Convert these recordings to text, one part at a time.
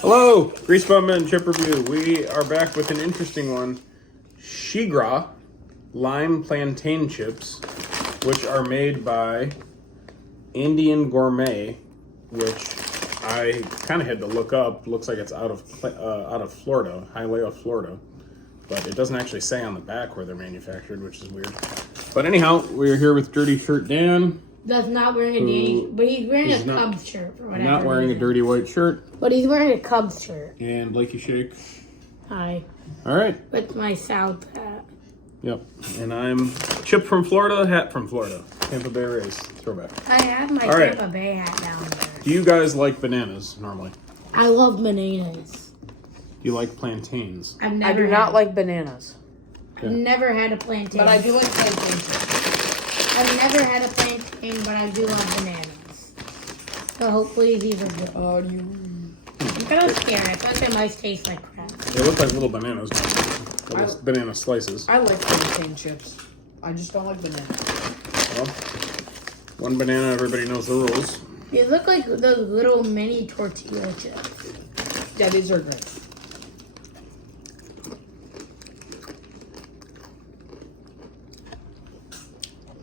Hello, Griesbaum and Chip Review. We are back with an interesting one. Shègraa Lime Plantain chips, which are made by Indian Gourmet, which I kind of had to look up. Looks like it's out of Florida, Hialeah, Florida. But it doesn't actually say on the back where they're manufactured, which is weird. But anyhow, we're here with Dirty Shirt Dan. That's not wearing a Danny, but he's wearing a Cubs shirt for whatever. Not wearing a dirty white shirt. But he's wearing a Cubs shirt. And Blakey Shake. Hi. All right. With my South hat. Yep. And I'm Chip from Florida, hat from Florida. Tampa Bay Rays. Throwback. I have my Tampa Bay hat down there. Do you guys like bananas normally? I love bananas. Do you like plantains? I do not like bananas. Okay. I've never had a plantain. But I do like plantains. I've never had a plantain, but I do love bananas. So hopefully these are good. I'm kind of scared. I thought they might taste like crap. They look like little bananas. Little banana slices. I like plantain chips. I just don't like bananas. Well, one banana, everybody knows the rules. These look like those little mini tortilla chips. Yeah, these are great.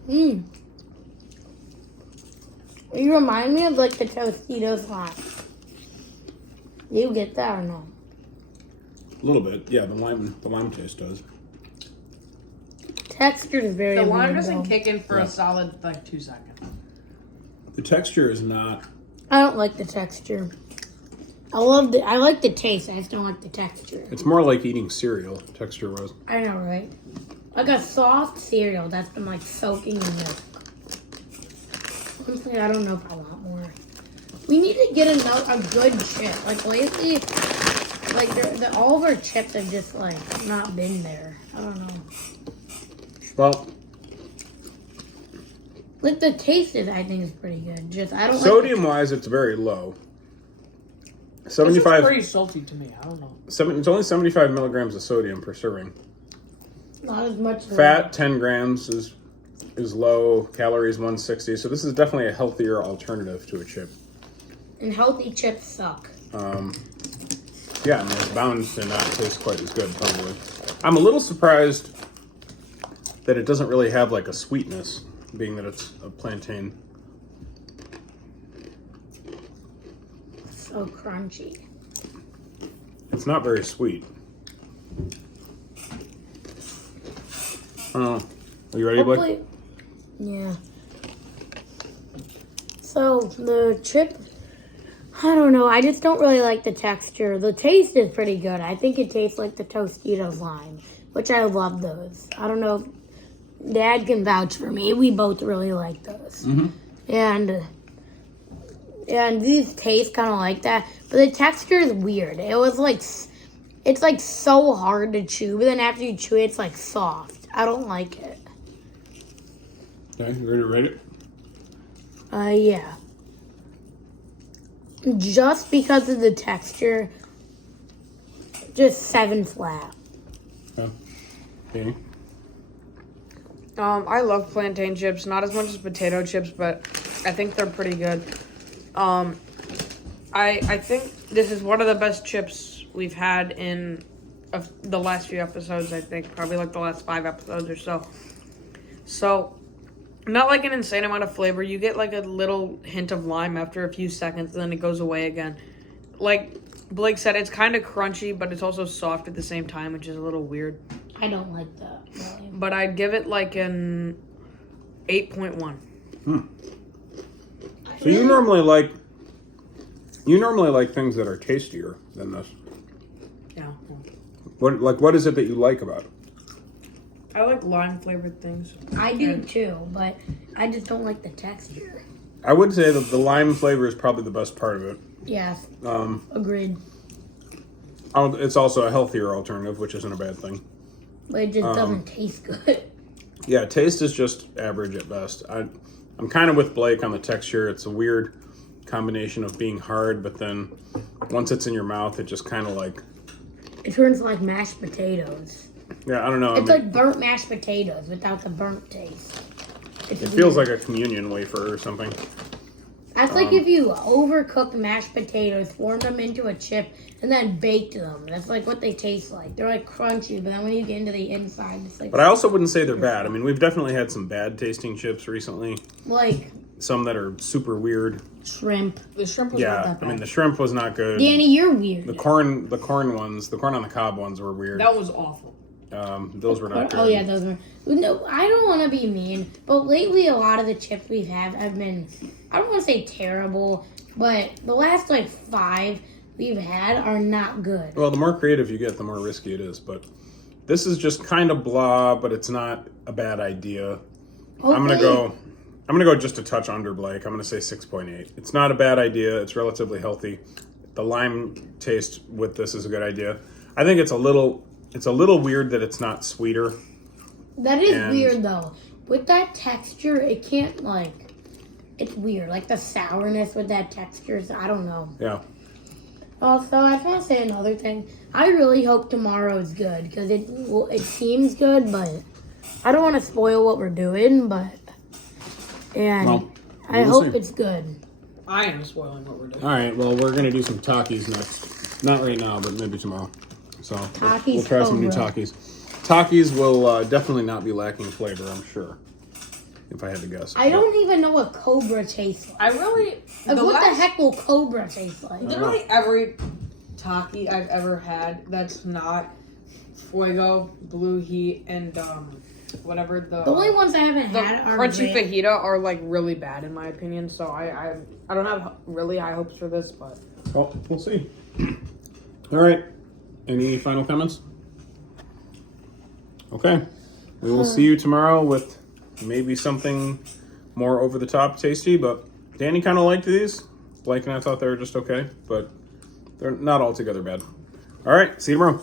Mmm. You remind me of like the Tostitos lime. You get that or no? A little bit, yeah. The lime taste does. Texture is very. The lime weird, doesn't though. kick in for a solid 2 seconds. The texture is not. I don't like the texture. I like the taste. I just don't like the texture. It's more like eating cereal, texture-wise. I know, right? Like a soft cereal that's been like soaking in milk. Honestly, I don't know if I want more. We need to get a good chip. Like lately, like all of our chips have just like not been there. I don't know. Well, Like the taste is, I think, is pretty good. Just I don't. sodium-wise, it's very low. This 75. is pretty salty to me. I don't know. It's only 75 milligrams of sodium per serving. Not as much. Fat, 10 grams is low. Calories, 160. So this is definitely a healthier alternative to a chip. And healthy chips suck. Yeah, I mean, it's bound to not taste quite as good, probably. I'm a little surprised that it doesn't really have like a sweetness, being that it's a plantain. So crunchy. It's not very sweet. I don't know. Are you ready, Blake? Yeah. So the chip, I don't know. I just don't really like the texture. The taste is pretty good. I think it tastes like the Tostitos lime, which I love those. I don't know if Dad can vouch for me. We both really like those. Mm-hmm. And these taste kind of like that, but the texture is weird. It was like, it's like so hard to chew, but then after you chew it, it's like soft. I don't like it. Okay, you ready to rate it? Yeah. Just because of the texture, just 7 flat. Okay. Danny? I love plantain chips. Not as much as potato chips, but I think they're pretty good. I think this is one of the best chips we've had in the last few episodes, I think. Probably like the last 5 episodes or so. So, not like an insane amount of flavor. You get like a little hint of lime after a few seconds, and then it goes away again. Like Blake said, it's kind of crunchy, but it's also soft at the same time, which is a little weird. I don't like that. But I'd give it like an 8.1. So you normally like things that are tastier than this. Yeah. What is it that you like about it? I like lime flavored things. I do too, but I just don't like the texture. I would say that the lime flavor is probably the best part of it. Yes. Agreed. It's also a healthier alternative, which isn't a bad thing. But it just doesn't taste good. Yeah, taste is just average at best. I'm kind of with Blake on the texture. It's a weird combination of being hard, but then once it's in your mouth, it just kind of like... It turns like mashed potatoes. Yeah, I don't know. It's like burnt mashed potatoes without the burnt taste. It feels like a communion wafer or something. That's like if you overcook mashed potatoes, form them into a chip, and then baked them. That's like what they taste like. They're like crunchy, but then when you get into the inside, it's like... But I also wouldn't say they're bad. I mean, we've definitely had some bad tasting chips recently. Like... Some that are super weird. Shrimp. The shrimp was not that bad. I mean, the shrimp was not good. Danny, you're weird. The corn ones, the corn on the cob ones were weird. That was awful. Those were not good. Oh, yeah, those were... No, I don't want to be mean, but lately a lot of the chips we have been... I don't want to say terrible, but the last, like, 5 we've had are not good. Well, the more creative you get, the more risky it is. But this is just kind of blah, but it's not a bad idea. Hopefully, I'm gonna go just a touch under Blake. I'm gonna say 6.8. It's not a bad idea. It's relatively healthy. The lime taste with this is a good idea. I think it's a little weird that it's not sweeter. That is weird though. With that texture, it can't like. It's weird, like the sourness with that texture. I don't know. Yeah. Also, I just want to say another thing. I really hope tomorrow is good because it seems good, but I don't want to spoil what we're doing. But I hope it's good. I am spoiling what we're doing. All right. Well, we're gonna do some Takis next. Not right now, but maybe tomorrow. So we'll try some new Takis. Takis will definitely not be lacking flavor, I'm sure. If I had to guess. I don't even know what Cobra tastes like. I really... Like, what the heck will Cobra taste like? Literally every Taki I've ever had that's not Fuego, Blue Heat, and whatever the only ones I haven't had are crunchy fajita are like really bad in my opinion. So I don't have really high hopes for this, but well, we'll see. All right. Any final comments? Okay. We will see you tomorrow with maybe something more over the top tasty, but Danny kind of liked these. Blake and I thought they were just okay, but they're not altogether bad. All right. See you tomorrow.